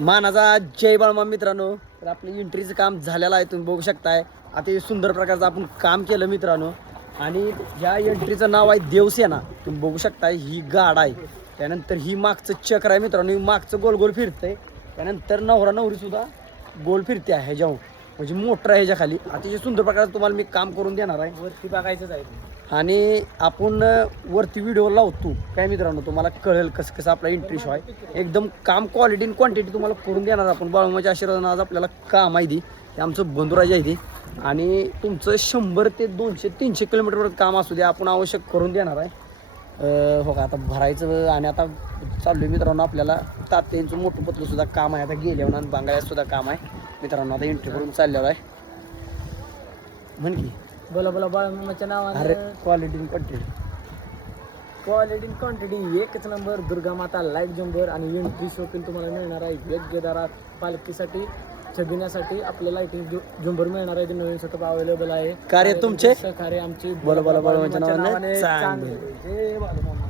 मानाचा जय बाळमा मित्रांनो. तर आपलं एंट्रीचं काम झालेलं आहे, तुम्ही बघू शकताय. अति सुंदर प्रकारचं आपण काम केलं मित्रांनो. आणि ह्या एंट्रीचं नाव आहे देवसेना. तुम्ही बघू शकताय ही गाड आहे. त्यानंतर ही मागचं चक्र आहे मित्रांनो, ही मागचं गोल गोल फिरतंय. त्यानंतर नवरा नवरी सुद्धा गोल फिरते आहे ह्याच्यावर, म्हणजे मोटर आहे ह्याच्या खाली. अतिशय सुंदर प्रकारे तुम्हाला मी काम करून देणार आहे. वरती बघायचंच आहे. आणि आपण वरती व्हिडिओ लावतो काय मित्रांनो, तुम्हाला कळेल कसं कसं आपला एंट्री शो आहे. एकदम काम क्वालिटी आणि क्वांटिटी तुम्हाला करून देणार आपण. बाळूमाच्या आशीर्वादानं आज आपल्याला काम आहे ती, हे आमचं बंधुराज आहे ती. आणि तुमचं 100 ते 200-300 किलोमीटरवर काम असू द्या, आपण आवश्यक करून देणार आहे. हो का, आता भरायचं. आणि आता चालू आहे मित्रांनो, आपल्याला तात्यांचं मोठं पत्र सुद्धा काम आहे. आता गेल्यावर आणि बांगाळ्यात सुद्धा काम आहे मित्रांनो. आता एंट्री करून चाललेलं आहे. म्हण की बोला बोला बाळमामाच्या अरे नावाने क्वालिटी क्वांटिटी. क्वालिटी क्वांटिटी एकच नंबर. दुर्गा माता लाईट जंबर आणि एंट्री शोकील तुम्हाला मिळणार आहे. योग्य दरात पालखीसाठी सजवण्यासाठी आपल्या लाईटिंग झुंबर मिळणार आहे. ते नवीन सेटअप अवेलेबल आहे. कार्य तुमचे सहकार्य आमचे बोला बोला बाळूमाच्या नावाने चांगले. जय बाळूमामा.